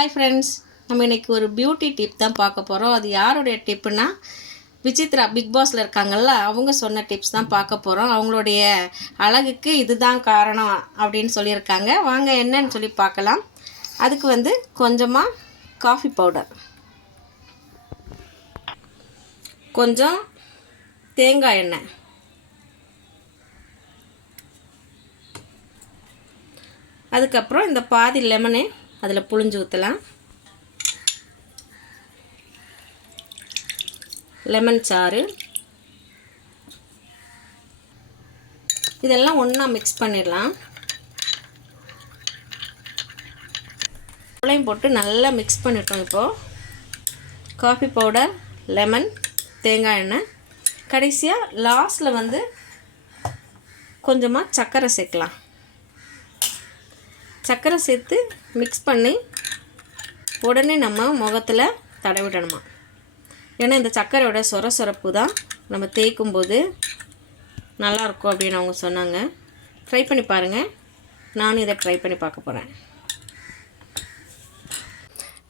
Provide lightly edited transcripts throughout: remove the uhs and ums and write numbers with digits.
Hi friends, நம்ம இன்றைக்கி ஒரு பியூட்டி டிப் தான் பார்க்க போகிறோம். அது யாருடைய டிப்புனா விசித்ரா பிக் பாஸில் இருக்காங்கள்ல, அவங்க சொன்ன டிப்ஸ் தான் பார்க்க போகிறோம். அவங்களுடைய அழகுக்கு இதுதான் காரணம் அப்படின்னு சொல்லியிருக்காங்க. வாங்க என்னன்னு சொல்லி பார்க்கலாம். அதுக்கு கொஞ்சமாக காஃபி பவுடர், கொஞ்சம் தேங்காய் எண்ணெய், அதுக்கப்புறம் இந்த பாதி லெமனே அதில் புழிஞ்சு ஊற்றலாம். லெமன் சாறு இதெல்லாம் ஒன்றா மிக்ஸ் பண்ணிடலாம். இவ்வளையும் போட்டு நல்லா மிக்ஸ் பண்ணிட்டோம். இப்போது காஃபி பவுடர், லெமன், தேங்காய் எண்ணெய், கடைசியாக லாஸ்ட்டில் கொஞ்சமாக சர்க்கரை சேர்க்கலாம். சர்க்கரை சேர்த்து மிக்ஸ் பண்ணி உடனே நம்ம முகத்தில் தடவிடணுமா. ஏன்னா இந்த சர்க்கரையோட சொரப்பு தான் நம்ம தேய்க்கும் போது நல்லாயிருக்கும் அப்படின்னு அவங்க சொன்னாங்க. ட்ரை பண்ணி பாருங்கள். நானும் இதை ட்ரை பண்ணி பார்க்க போகிறேன்.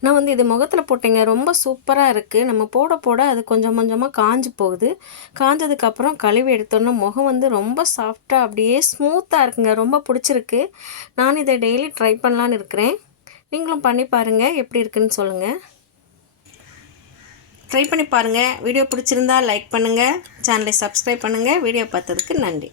நான் இது முகத்தில் போட்டேங்க. ரொம்ப சூப்பராக இருக்குது. நம்ம போட போட அது கொஞ்சம் கொஞ்சமாக காஞ்சி போகுது. காஞ்சதுக்கப்புறம் கழுவி எடுத்தோன்னா முகம் ரொம்ப சாஃப்டாக அப்படியே ஸ்மூத்தாக இருக்குங்க. ரொம்ப பிடிச்சிருக்கு. நான் இதை டெய்லி ட்ரை பண்ணலான்னு இருக்கிறேன். நீங்களும் பண்ணி பாருங்கள், எப்படி இருக்குன்னு சொல்லுங்கள். ட்ரை பண்ணி பாருங்கள். வீடியோ பிடிச்சிருந்தா லைக் பண்ணுங்கள், சேனலை சப்ஸ்கிரைப் பண்ணுங்கள். வீடியோ பார்த்ததுக்கு நன்றி.